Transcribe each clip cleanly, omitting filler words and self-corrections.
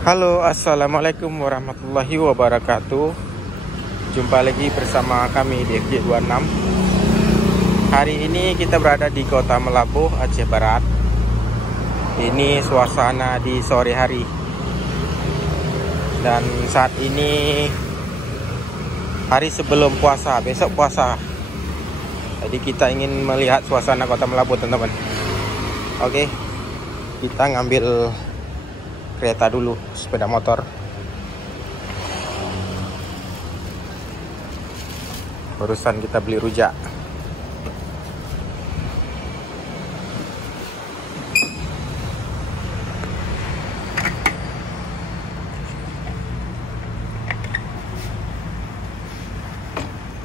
Halo, assalamualaikum warahmatullahi wabarakatuh. Jumpa lagi bersama kami di FJ26. Hari ini kita berada di Kota Melabuh, Aceh Barat. Ini suasana di sore hari. Dan saat ini hari sebelum puasa, besok puasa. Jadi kita ingin melihat suasana Kota Melabuh, teman-teman. Oke, kita ngambil kereta dulu, sepeda motor. Barusan kita beli rujak.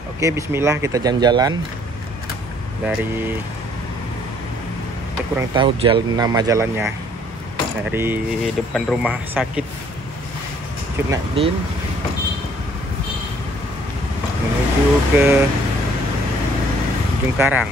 Oke, bismillah, kita jalan-jalan dari, kita kurang tahu nama jalannya, dari depan rumah sakit Cud Naqdin menuju ke Ujung Karang.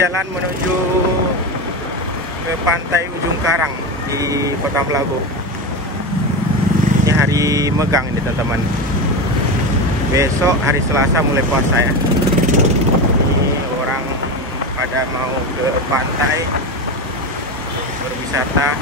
jalan menuju ke pantai Ujung Karang di Kota Melabu. Ini hari megang ini teman-teman. Besok hari Selasa mulai puasa ya. Ini orang pada mau ke pantai berwisata.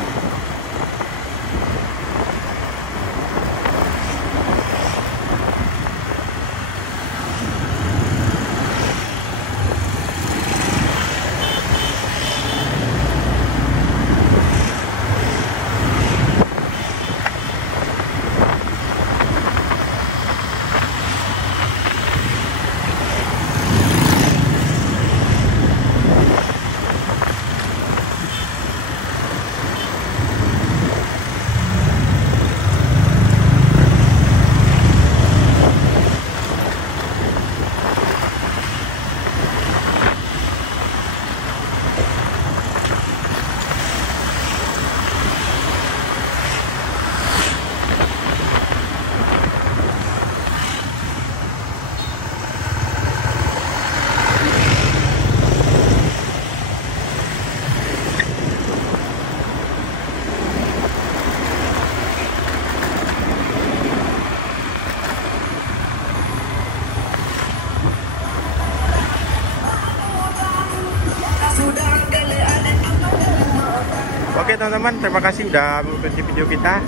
Oke teman-teman, terima kasih udah mengikuti video kita.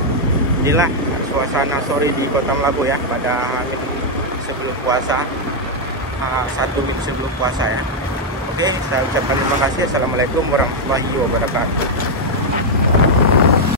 Inilah suasana sore di Kota Melabu ya, pada hari sebelum puasa, 1 minggu sebelum puasa ya. Oke, saya ucapkan terima kasih. Assalamualaikum warahmatullahi wabarakatuh.